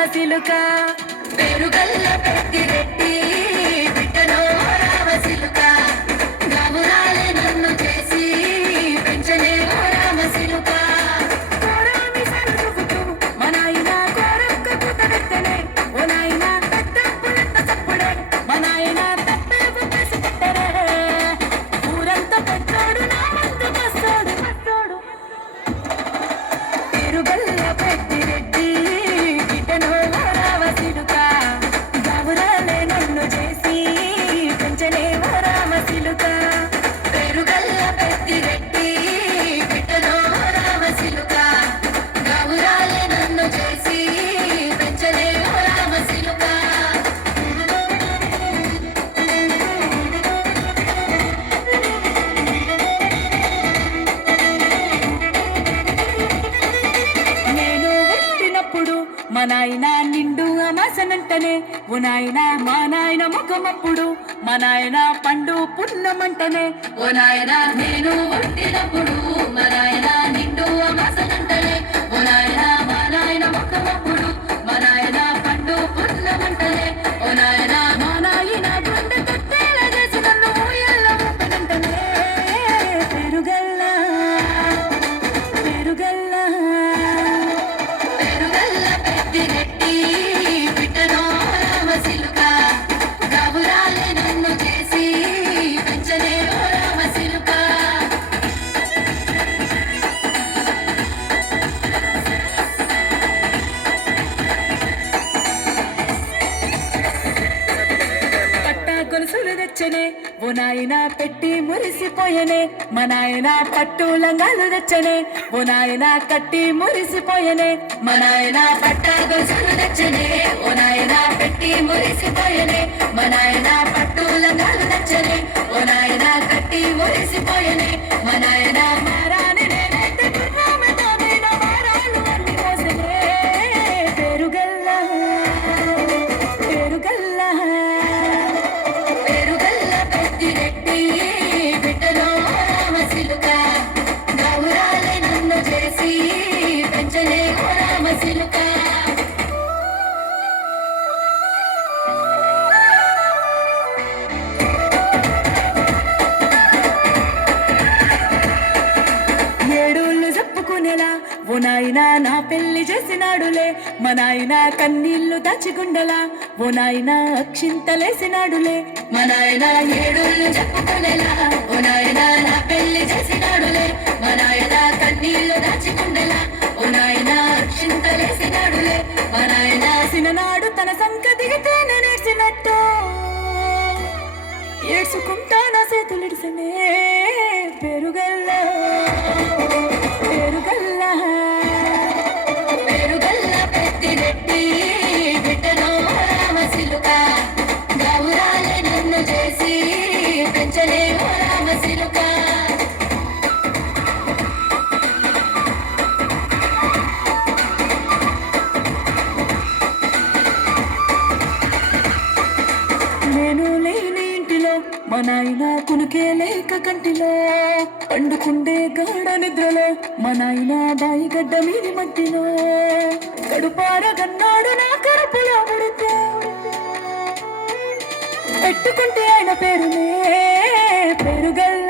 రామసిలుక పేరుగల్ల పెద్దిరెడ్డి బిడ్డలో రామసిలుక గామురాలే నన్ను చేసి పెంచలే రామసిలుక కోరామి సరుకుతూ మా నాయన కోరక్క కూతగట్టనే ఓ నాయన పెద్దప్పులంత చప్పుడే మా నాయన తప్పే బుక్కేసి పెట్టరే ఊరంతా పెద్దోడు నా మందు వస్తాడు పేరుగల్ల పెద్దిరెడ్డి బిడ్డలో రామసిలుక గామురాలే నన్ను చేసి పెంచలే రామసిలుక పేరుగల్ల పెద్దిరెడ్డి బిడ్డలో రామసిలుక గామురాలే నన్ను చేసి పెంచలే రామసిలుక నేను పుట్టినప్పుడు మా నాయన నిండు అమాసనంటనే ఓ నాయన మా నాయన ముఖమప్పుడు మా నాయన పండు పున్నమంటనే ఓ నాయన నేను పుట్టినప్పుడు మా నాయన నిండు అమాసనంటనే ఓ నాయన మా నాయన ముఖమప్పుడు మా నాయన పండు పున్నమంటనే ఓ నాయన మా నాయన గుండె కట్టేలా చేసి నన్ను ఊయల్ల ఊపనంటనే పెరుగల్ల పెరుగల్ల పేరుగల్ల పెద్దిరెడ్డి బిడ్డలో రామసిలుక గాబురాలే నన్ను చేసి పెంచలే రామసిలుక పట్టా గొలుసులు తెచ్చనే ఓ నాయన పెట్టి మురిసిపోయనే మా నాయన పట్టు లంగాలు తెచ్చనే ఓ నాయన కట్టి మురిసిపోయనే మా నాయన పట్టా గొలుసులు తెచ్చనే ఓ నాయన పెట్టి మురిసిపోయనే మా నాయన పట్టు లంగాలు తెచ్చనే ఓ నాయన కట్టి మురిసిపోయనే మా నాయన మారాని నేనైతే గుర్రామెతో మీద మారాలు అన్ని మోసనే పేరుగల్ల పేరుగల్ల పేరుగల్ల పెద్దిరెడ్డి బిడ్డలో రామసిలుక గామురాలే నన్ను చేసి పెంచలే రామసిలుక ఏడోళ్ళు చెప్పుకునేలా ఓ నాయన నా పెళ్లి చేసినాడులే మా నాయన కన్నీళ్లు దాచిగుండలా ఓ నాయన అక్షింతలేసినాడులే మా నాయన ఏడోళ్ళు చెప్పుకునేలా ఓ నాయన నా పెళ్లి చేసినాడులే మా నాయన కన్నీళ్లు దాచిగుండలా ఓ నాయన అక్షింతలేసినాడులే మా నాయన సిననాడు తన సంక దిగితే నేర్చినట్టు ఏడ్చుకుంటా నా చేతులిడిసనే పెరుగల్ల పెరుగల్ల పేరుగల్ల పెద్దిరెడ్డి బిడ్డలో రామసిలుక గామురాలే నన్ను చేసి పెంచలే రామసిలుక నేను లేని ఇంటిలో మా నాయన కునుకే లేక కంటిలో పండుకుండే గాఢ నిద్రలో మా నాయన బాయి గడ్డ మీది మధ్యలో కడుపారగన్నాడు నా కడుపులో ముడితే పెట్టుకుంటే ఆయన పేరునే పెరుగల్ల